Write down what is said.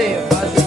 Tenho, fazer.